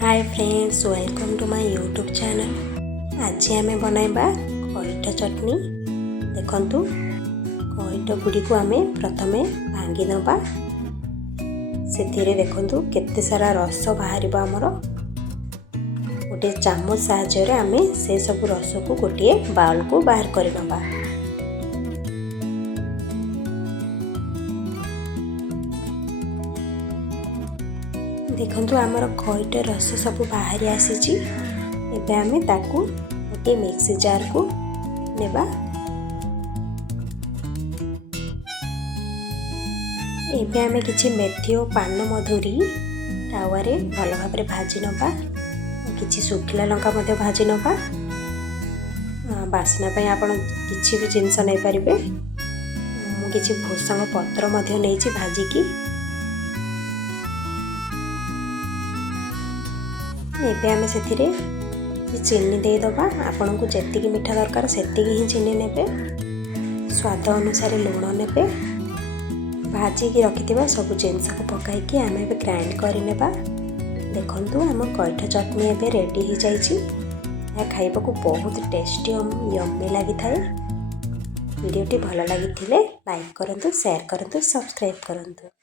Hi friends, welcome to my YouTube channel. आज आम बनवा कईट चटनी। देखु कईट गुड़ी को आम प्रथम भांगी नवा। से देखु केते सारा रस बाहर आमर। गोटे चामच साहाय्य आम से सब रस को गोटे बाउल को बाहर कर नवा। देखु आमर कईट रस सब बाहरी आसी। एबे आमे ताकू गोटे मिक्सी जार को नेबा। एबे आमे किछि मेथी और पान मधुरी तावा रे भल भाबरे भाजी नबा। किछि सुखिला लंका मध्ये भाजी नबा। बासना पय आपण किछि भी जिंस नै परिबे। मु किछि भूसंग पत्र मध्ये नैछि भाजी की। एबे आमे सेथिरे चीनी दे दबा। आपन को जेतिकी मीठा दरकार सेतिकी ही चीनी नेबे। स्वाद अनुसार लूण नेबे। भाजी की रखिथिबा सब जिंस को पकाई की आमे एबे ग्राइंड करि नेबा। देखंतु हम कईट चटनी एबे रेडी हो जाइछि। या खाइबा को बहुत टेस्टी यम्मी लागि थाए। वीडियोटी भल लागि थिले लाइक करंतु, शेयर करंतु, सब्सक्राइब करंतु।